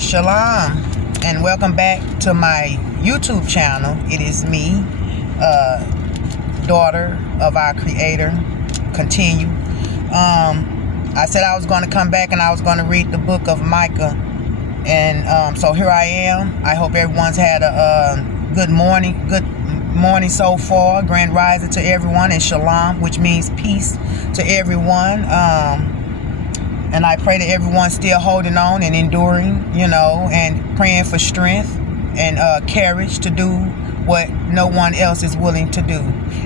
Shalom and welcome back to my YouTube channel. It is me, daughter of our Creator. Continue. I said I was going to come back and I was going to read the book of Micah, and so here I am. I hope everyone's had a good morning so far. Grand rising to everyone, and shalom, which means peace to everyone. And I pray that everyone's still holding on and enduring, and praying for strength and courage to do what no one else is willing to do,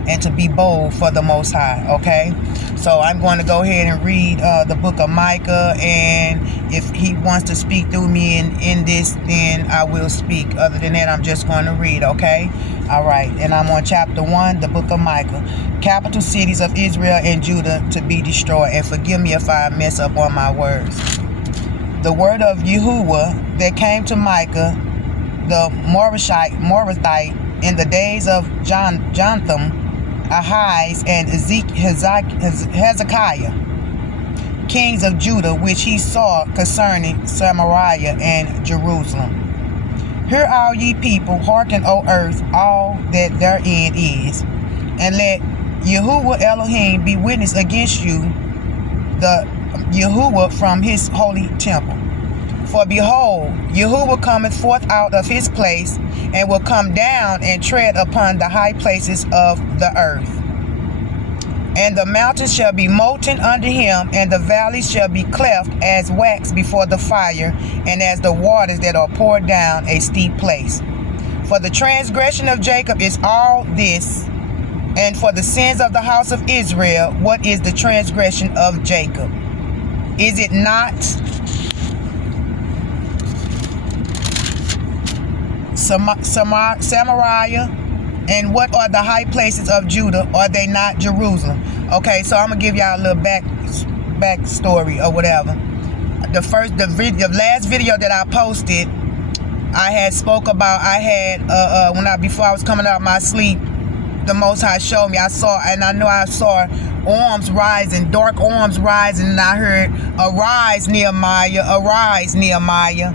and to be bold for the Most High, okay? So I'm going to go ahead and read the book of Micah, and if he wants to speak through me in this, then I will speak. Other than that, I'm just going to read, okay? All right, and I'm on chapter 1, the book of Micah. Capital cities of Israel and Judah to be destroyed, and forgive me if I mess up on my words. The word of Yahuah that came to Micah, the Morithite, in the days of Jotham, Ahaz, and Hezekiah, kings of Judah, which he saw concerning Samaria and Jerusalem. Hear all ye people, hearken, O earth, all that therein is, and let Yahuah Elohim be witness against you, the Yahuah from his holy temple. For behold, Yahuah cometh forth out of his place, and will come down and tread upon the high places of the earth. And the mountains shall be molten under him, and the valleys shall be cleft as wax before the fire, and as the waters that are poured down a steep place. For the transgression of Jacob is all this, and for the sins of the house of Israel, what is the transgression of Jacob? Is it not Samaria? And what are the high places of Judah? Are they not Jerusalem? Okay, so I'm gonna give y'all a little back story or whatever. The last video that I posted, I had spoke about. Before I was coming out of my sleep, the Most High showed me. I saw arms rising, dark arms rising, and I heard, "Arise, Nehemiah! Arise, Nehemiah!"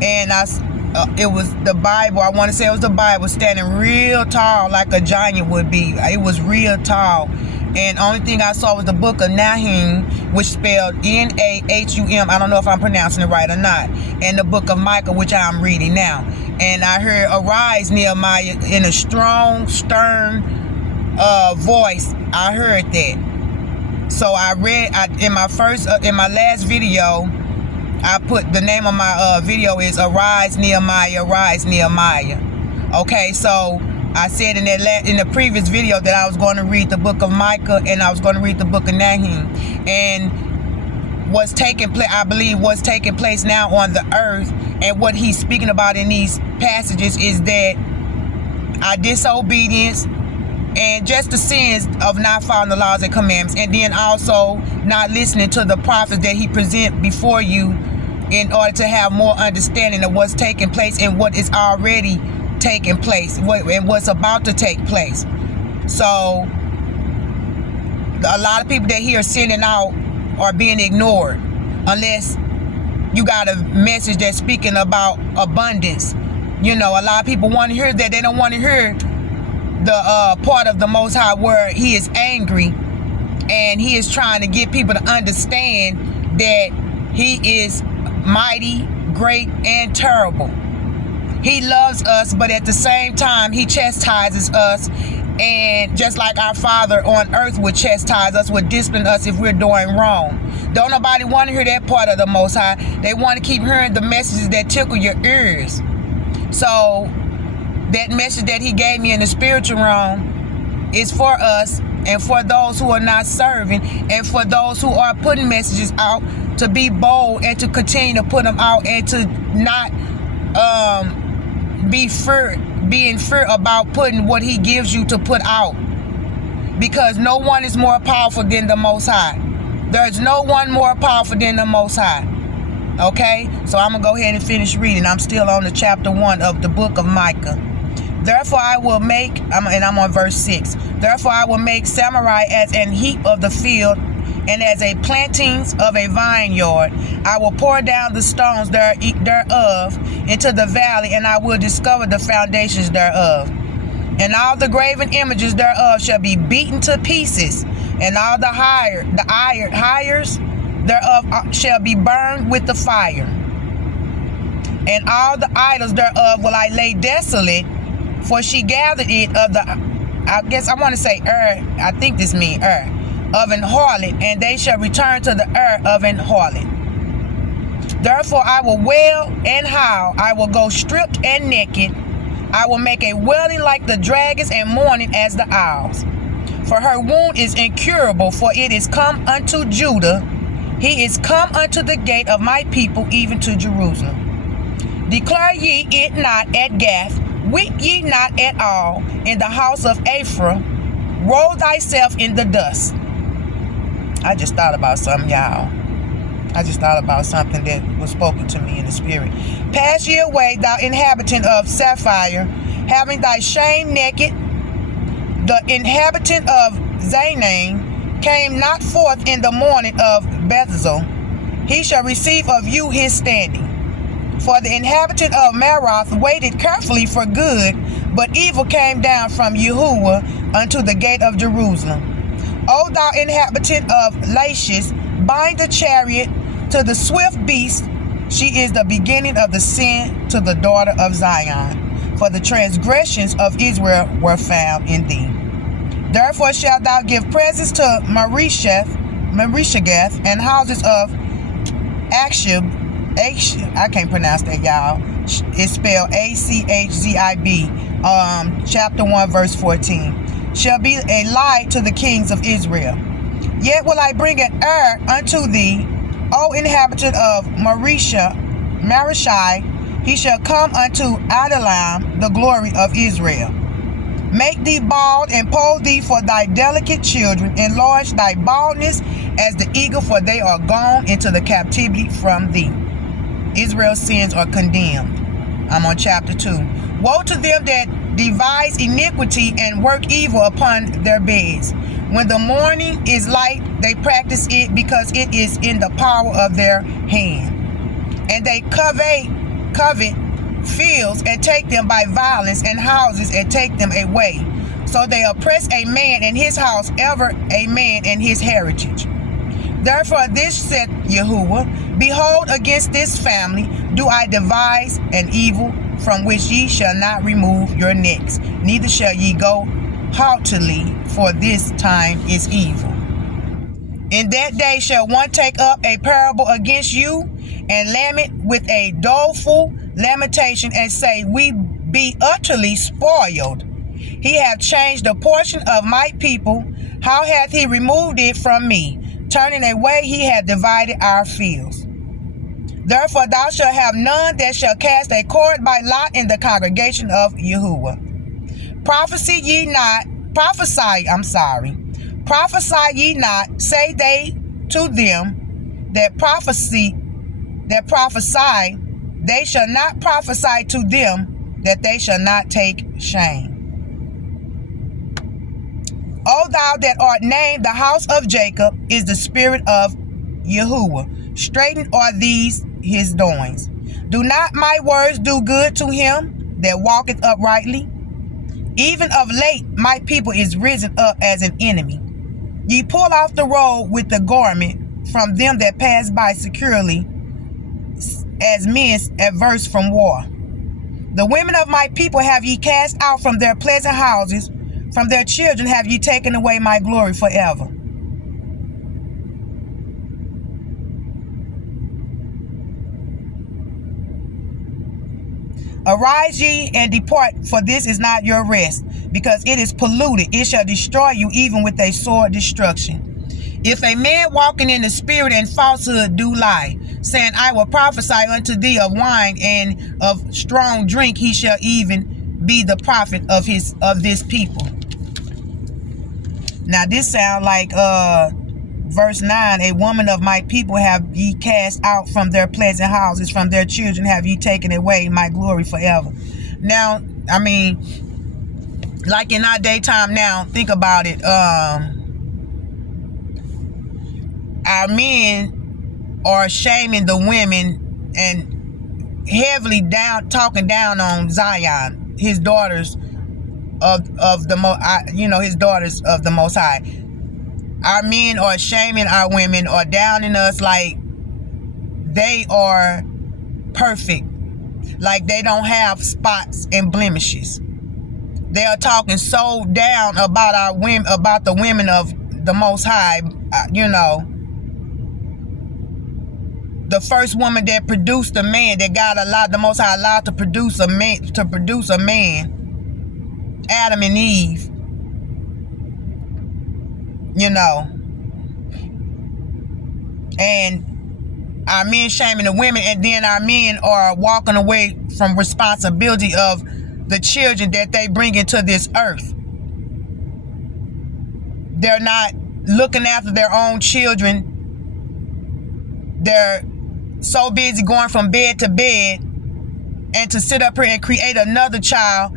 And it was the Bible. I want to say it was the Bible standing real tall, like a giant would be. It was real tall. And only thing I saw was the book of Nahum, which spelled Nahum. I don't know if I'm pronouncing it right or not. And the book of Micah, which I'm reading now. And I heard, "Arise, Nehemiah," in a strong, stern voice. I heard that. So I read in my last video. I put the name of my video is "Arise, Nehemiah, Arise, Nehemiah." Okay, so I said in the previous video that I was going to read the book of Micah, and I was going to read the book of Nahum. And I believe what's taking place now on the earth, and what he's speaking about in these passages, is that our disobedience and just the sins of not following the laws and commandments, and then also not listening to the prophets that he present before you, in order to have more understanding of what's taking place and what is already taking place, and what's about to take place. So a lot of people that here are sending out are being ignored, unless you got a message that's speaking about abundance. A lot of people want to hear that. They don't want to hear the part of the Most High where he is angry, and he is trying to get people to understand that he is mighty, great, and terrible. He loves us, but at the same time, he chastises us, and just like our Father on earth would chastise us, would discipline us if we're doing wrong. Don't nobody want to hear that part of the Most High. They want to keep hearing the messages that tickle your ears. So that message that he gave me in the spiritual realm is for us, and for those who are not serving, and for those who are putting messages out, to be bold and to continue to put them out, and to not be in fear about putting what he gives you to put out, because no one is more powerful than the Most High. There's no one more powerful than the Most High. Okay, so I'm gonna go ahead and finish reading. I'm still on the chapter 1 of the book of Micah. Therefore I will make, and I'm on verse 6. Therefore I will make Samaria as an heap of the field, and as a plantings of a vineyard. I will pour down the stones thereof into the valley, and I will discover the foundations thereof. And all the graven images thereof shall be beaten to pieces, and all the hires thereof shall be burned with the fire. And all the idols thereof will I lay desolate, for she gathered it of the, I guess I want to say I think this means of an harlot, and they shall return to the of an harlot. Therefore I will wail and howl, I will go stripped and naked, I will make a wailing like the dragons, and mourning as the owls. For her wound is incurable, for it is come unto Judah, he is come unto the gate of my people, even to Jerusalem. Declare ye it not at Gath, weep ye not at all in the house of Ephraim, roll thyself in the dust. I just thought about something, y'all. I just thought about something that was spoken to me in the spirit. Pass ye away, thou inhabitant of Sapphire, having thy shame naked. The inhabitant of Zanaim came not forth in the morning of Bethzel. He shall receive of you his standing. For the inhabitant of Maroth waited carefully for good, but evil came down from Yahuah unto the gate of Jerusalem. O thou inhabitant of Lachish, bind the chariot to the swift beast. She is the beginning of the sin to the daughter of Zion. For the transgressions of Israel were found in thee. Therefore shalt thou give presents to Marishagath, and houses of Achib. I can't pronounce that, y'all. It's spelled Achzib. Chapter 1, verse 14. Shall be a lie to the kings of Israel. Yet will I bring an heir unto thee, O inhabitant of Marishai. He shall come unto Adullam, the glory of Israel. Make thee bald, and poll thee for thy delicate children. Enlarge thy baldness as the eagle, for they are gone into the captivity from thee. Israel's sins are condemned. I'm on chapter 2. Woe to them that devise iniquity and work evil upon their beds. When the morning is light, they practice it, because it is in the power of their hand. And they covet fields and take them by violence, and houses and take them away. So they oppress a man in his house, ever a man in his heritage. Therefore this saith Yahuah, behold, against this family do I devise an evil, from which ye shall not remove your necks, neither shall ye go haughtily, for this time is evil. In that day shall one take up a parable against you, and lament with a doleful lamentation, and say, we be utterly spoiled. He hath changed the portion of my people. How hath he removed it from me? Turning away, he hath divided our fields. Therefore thou shalt have none that shall cast a cord by lot in the congregation of Yahuah. Prophesy ye not, say they to them that prophesy, they shall not prophesy to them, that they shall not take shame. O thou that art named the house of Jacob, is the spirit of Yahuah. Straightened are these his doings. Do not my words do good to him that walketh uprightly? Even of late my people is risen up as an enemy. Ye pull off the robe with the garment from them that pass by securely, as men averse from war. The women of my people have ye cast out from their pleasant houses, from their children have ye taken away my glory forever. Arise ye and depart, for this is not your rest, because it is polluted. It shall destroy you, even with a sword destruction. If a man walking in the spirit and falsehood do lie, saying, I will prophesy unto thee of wine and of strong drink, he shall even be the prophet of this people. Now this sound like verse 9, a woman of my people have ye cast out from their pleasant houses, from their children have ye taken away my glory forever. Now, I mean, like in our daytime now, think about it. our men are shaming the women and heavily talking down on Zion, his daughters of the his daughters of the Most High. Our men are shaming our women or downing us like they are perfect, like they don't have spots and blemishes. They are talking so down about our women, about the women of the Most High. The first woman that produced a man, that God allowed, the Most High allowed to produce a man, Adam and Eve. And our men shaming the women, and then our men are walking away from responsibility of the children that they bring into this earth. They're not looking after their own children. They're so busy going from bed to bed, and to sit up here and create another child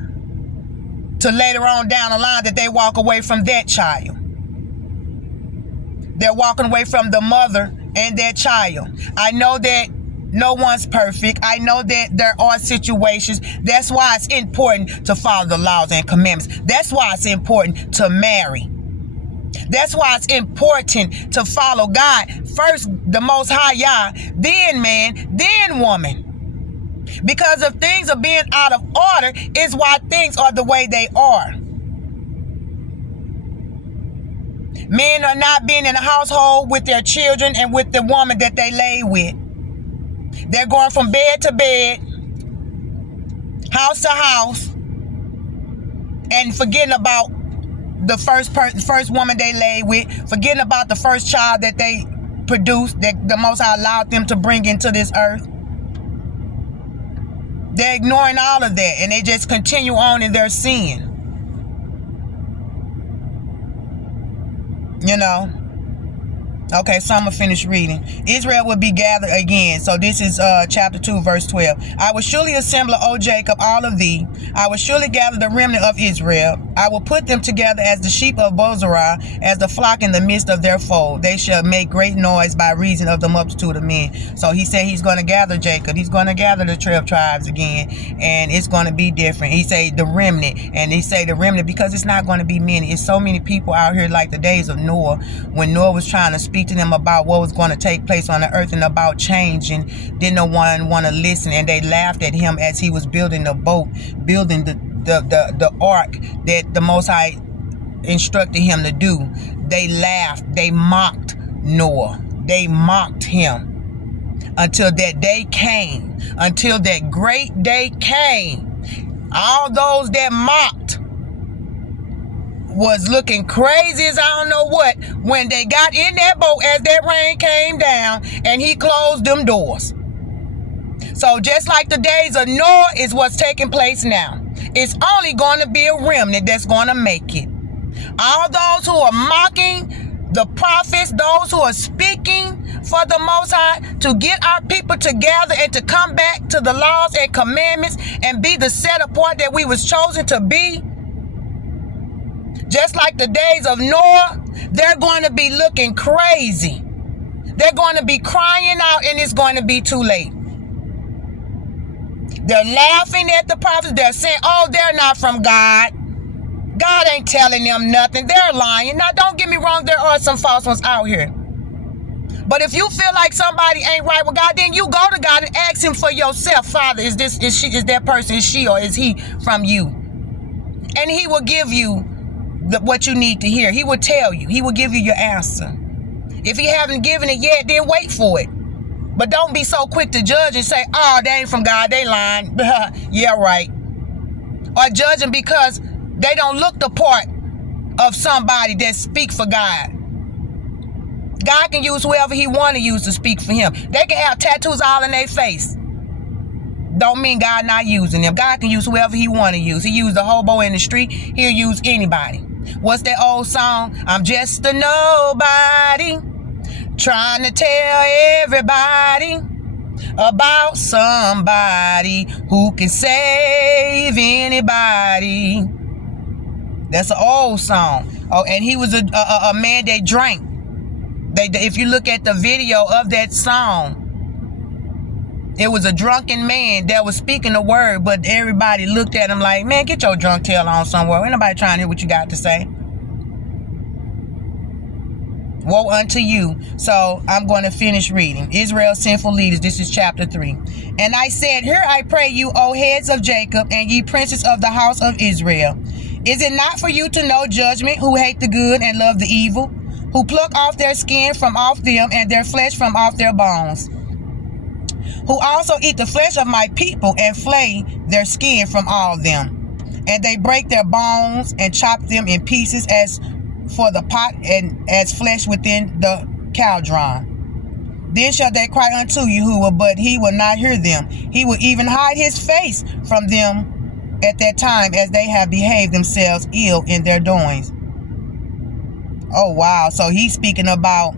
to later on down the line that they walk away from that child. They're walking away from the mother and their child. I know that no one's perfect. I know that there are situations. That's why it's important to follow the laws and commandments. That's why it's important to marry. That's why it's important to follow God. First, the Most High Yah, then man, then woman. Because if things are being out of order, is why things are the way they are. Men are not being in the household with their children and with the woman that they lay with. They're going from bed to bed, house to house, and forgetting about the first woman they lay with, forgetting about the first child that they produced, that the Most High allowed them to bring into this earth. They're ignoring all of that, and they just continue on in their sin. Okay, so I'm going to finish reading. Israel will be gathered again. So this is chapter 2, verse 12. I will surely assemble, O Jacob, all of thee. I will surely gather the remnant of Israel. I will put them together as the sheep of Bozrah, as the flock in the midst of their fold. They shall make great noise by reason of the multitude of men. So he said he's going to gather Jacob. He's going to gather the 12 tribes again, and it's going to be different. He say the remnant, and he say the remnant because it's not going to be many. It's so many people out here like the days of Noah, when Noah was trying to speak to them about what was going to take place on the earth and about changing. Didn't no one want to listen, and they laughed at him as he was building the boat, building the ark that the Most High instructed him to do. They laughed, they mocked Noah, they mocked him until that day came, until that great day came. All those that mocked was looking crazy as I don't know what when they got in that boat as that rain came down and he closed them doors. So just like the days of Noah is what's taking place now. It's only going to be a remnant that's going to make it. All those who are mocking the prophets, those who are speaking for the Most High to get our people together and to come back to the laws and commandments and be the set apart that we was chosen to be. Just like the days of Noah, they're going to be looking crazy. They're going to be crying out, and it's going to be too late. They're laughing at the prophets. They're saying, oh, they're not from God. God ain't telling them nothing. They're lying. Now, don't get me wrong. There are some false ones out here. But if you feel like somebody ain't right with God, then you go to God and ask him for yourself. Father, is that person, is she or is he from you? And he will give you what you need to hear. He will tell you. He will give you your answer. If he haven't given it yet, then wait for it. But don't be so quick to judge and say, oh, they ain't from God, they lying. Yeah, right. Or judge them because they don't look the part of somebody that speak for God. God can use whoever he want to use to speak for him. They can have tattoos all in their face. Don't mean God not using them. God can use whoever he want to use. He used a hobo in the street. He'll use anybody. What's that old song? I'm just a nobody, trying to tell everybody about somebody who can save anybody. That's an old song. Oh, and he was a man that drank. If you look at the video of that song, it was a drunken man that was speaking the word, but everybody looked at him like, man, get your drunk tail on somewhere. Ain't nobody trying to hear what you got to say. Woe unto you. So I'm going to finish reading. Israel's sinful leaders. This is chapter 3. And I said, hear I pray you, O heads of Jacob, and ye princes of the house of Israel. Is it not for you to know judgment, who hate the good and love the evil, who pluck off their skin from off them and their flesh from off their bones, who also eat the flesh of my people and flay their skin from all them, and they break their bones and chop them in pieces as for the pot and as flesh within the cauldron. Then shall they cry unto Yahuah, but he will not hear them. He will even hide his face from them at that time, as they have behaved themselves ill in their doings. Oh wow. So he's speaking about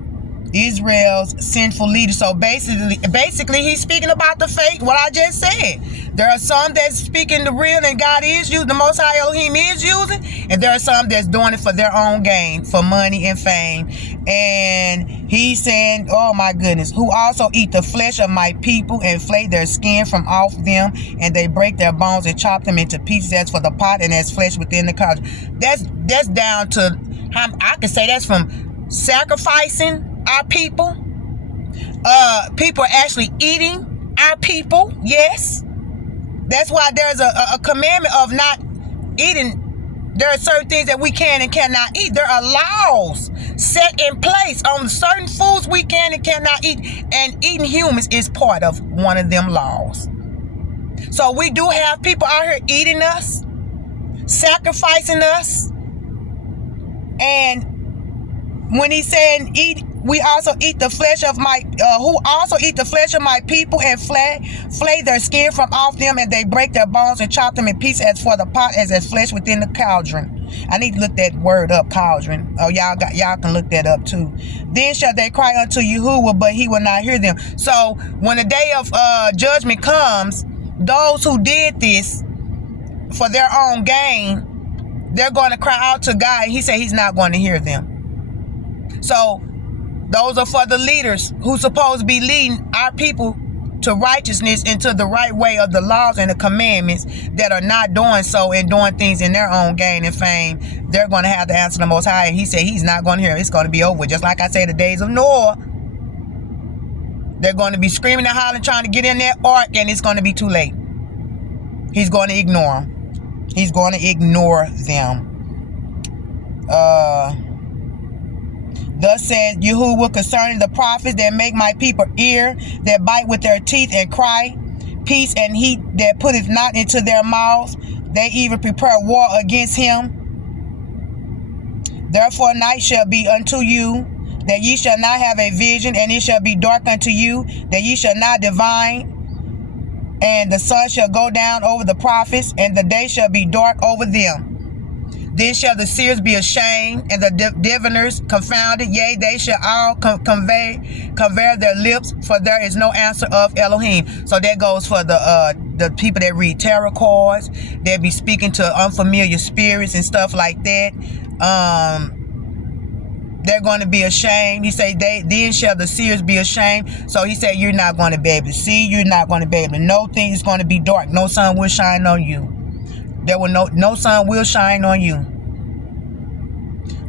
Israel's sinful leaders. So basically he's speaking about the fake, what I just said. There are some that's speaking the real and God is using, the Most High Elohim is using, and there are some that's doing it for their own gain, for money and fame. And he's saying, oh my goodness, who also eat the flesh of my people and flay their skin from off them, and they break their bones and chop them into pieces as for the pot and as flesh within the cauldron. That's down to, I can say that's from sacrificing our people. People are actually eating our people. Yes. That's why there's a commandment of not eating. There are certain things that we can and cannot eat. There are laws set in place on certain foods we can and cannot eat. And eating humans is part of one of them laws. So we do have people out here eating us, sacrificing us. And when he's saying eat, we also eat the flesh of my, who also eat the flesh of my people and flay their skin from off them, and they break their bones and chop them in pieces as for the pot, as flesh within the cauldron. I need to look that word up, cauldron. Oh, y'all can look that up too. Then shall they cry unto Yahuah, but he will not hear them. So when the day of judgment comes, those who did this for their own gain, they're going to cry out to God. He said he's not going to hear them. So those are for the leaders who's supposed to be leading our people to righteousness, into the right way of the laws and the commandments, that are not doing so and doing things in their own gain and fame. They're going to have to answer the Most High. And he said he's not going to hear. It's going to be over. Just like I say, the days of Noah. They're going to be screaming and hollering, trying to get in that ark, and it's going to be too late. He's going to ignore them. He's going to ignore them. Thus said Yahuah concerning the prophets that make my people ear, that bite with their teeth and cry, peace and heat that putteth not into their mouths. They even prepare war against him. Therefore night shall be unto you, that ye shall not have a vision, and it shall be dark unto you, that ye shall not divine. And the sun shall go down over the prophets, and the day shall be dark over them. Then shall the seers be ashamed, and the diviners confounded. Yea, they shall all convey their lips, for there is no answer of Elohim. So that goes for the people that read tarot cards. They'll be speaking to unfamiliar spirits and stuff like that. They're going to be ashamed. He said, then shall the seers be ashamed. So he said, you're not going to be able to see. You're not going to be able to know things. It's going to be dark. No sun will shine on you. There will no sun will shine on you.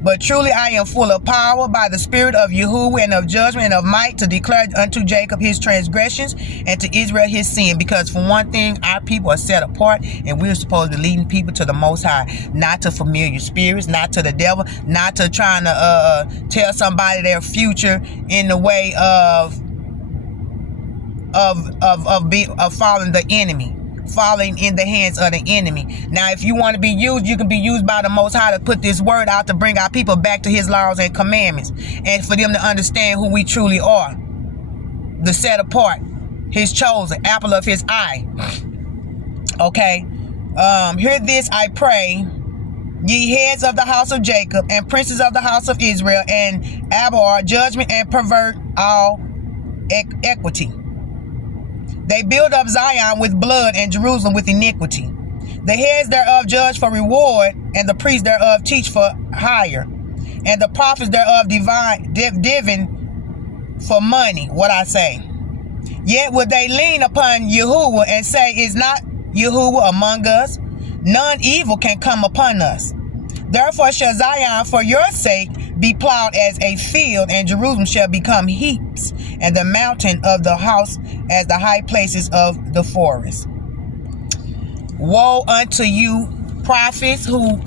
But truly I am full of power by the spirit of Yahuah, and of judgment and of might, to declare unto Jacob his transgressions, and to Israel his sin. Because for one thing, our people are set apart, and we're supposed to be leading people to the Most High, not to familiar spirits, not to the devil, not to trying to tell somebody their future in the way of following the enemy. Falling in the hands of the enemy. Now, if you want to be used, you can be used by the Most High to put this word out, to bring our people back to his laws and commandments, and for them to understand who we truly are, the set apart, his chosen, apple of his eye. Okay. Hear this, I pray, ye heads of the house of Jacob, and princes of the house of Israel, and abhor judgment and pervert all equity. They build up Zion with blood, and Jerusalem with iniquity. The heads thereof judge for reward, and the priests thereof teach for hire. and the prophets thereof divine for money. What I say? Yet would they lean upon Yahuah and say, is not Yahuah among us? None evil can come upon us. Therefore shall Zion for your sake be plowed as a field, and Jerusalem shall become heaps, and the mountain of the house as the high places of the forest. Woe unto you, prophets, who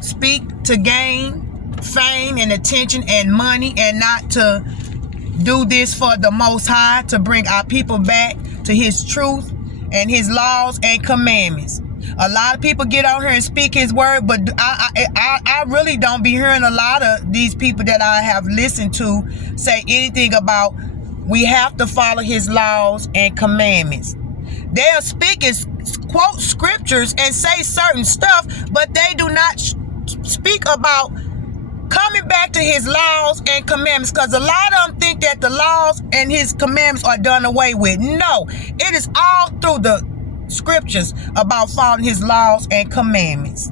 speak to gain fame and attention and money, and not to do this for the Most High, to bring our people back to his truth and his laws and commandments. A lot of people get out here and speak his word, but I really don't be hearing a lot of these people that I have listened to say anything about we have to follow his laws and commandments. They'll speak and quote scriptures and say certain stuff, but they do not speak about coming back to his laws and commandments, because a lot of them think that the laws and his commandments are done away with. No, it is all through the scriptures about following his laws and commandments.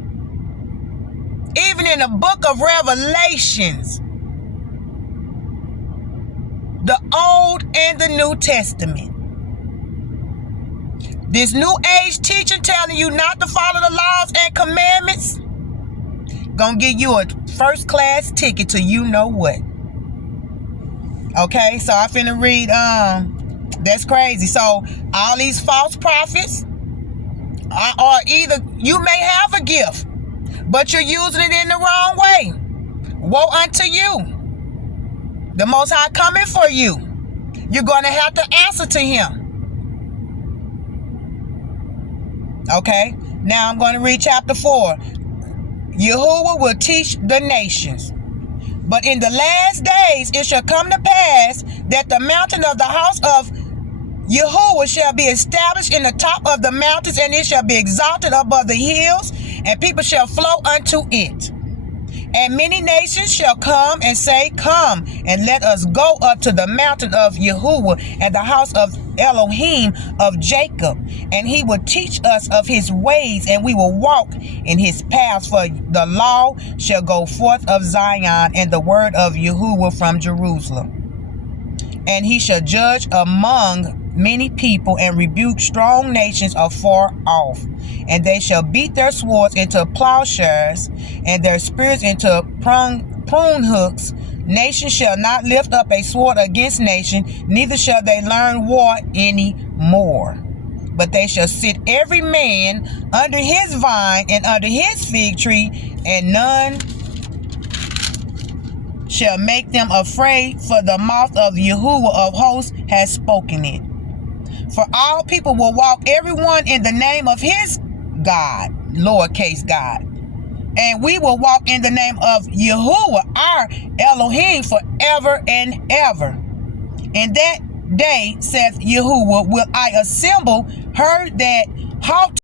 Even in the book of Revelations, the Old and the New Testament, this new age teaching telling you not to follow the laws and commandments gonna give you a first class ticket to you know what. Okay, so I finna read, that's crazy. So all these false prophets are either, you may have a gift, but you're using it in the wrong way. Woe unto you. The Most High coming for you. You're gonna have to answer to him. Okay, now I'm gonna read chapter 4. Yahuah will teach the nations. But in the last days it shall come to pass that the mountain of the house of Yahuah shall be established in the top of the mountains, and it shall be exalted above the hills, and people shall flow unto it. And many nations shall come and say, come, and let us go up to the mountain of Yahuah and the house of Elohim of Jacob, and he will teach us of his ways, and we will walk in his paths. For the law shall go forth of Zion, and the word of Yahuah from Jerusalem. And he shall judge among many people, and rebuke strong nations afar off. And they shall beat their swords into plowshares, and their spears into prune hooks. Nation shall not lift up a sword against nation, neither shall they learn war any more. But they shall sit every man under his vine and under his fig tree, and none shall make them afraid, for the mouth of Yahuah of hosts has spoken it. For all people will walk everyone in the name of his God, lowercase God. And we will walk in the name of Yahuah, our Elohim, forever and ever. In that day, saith Yahuah, will I assemble her that halt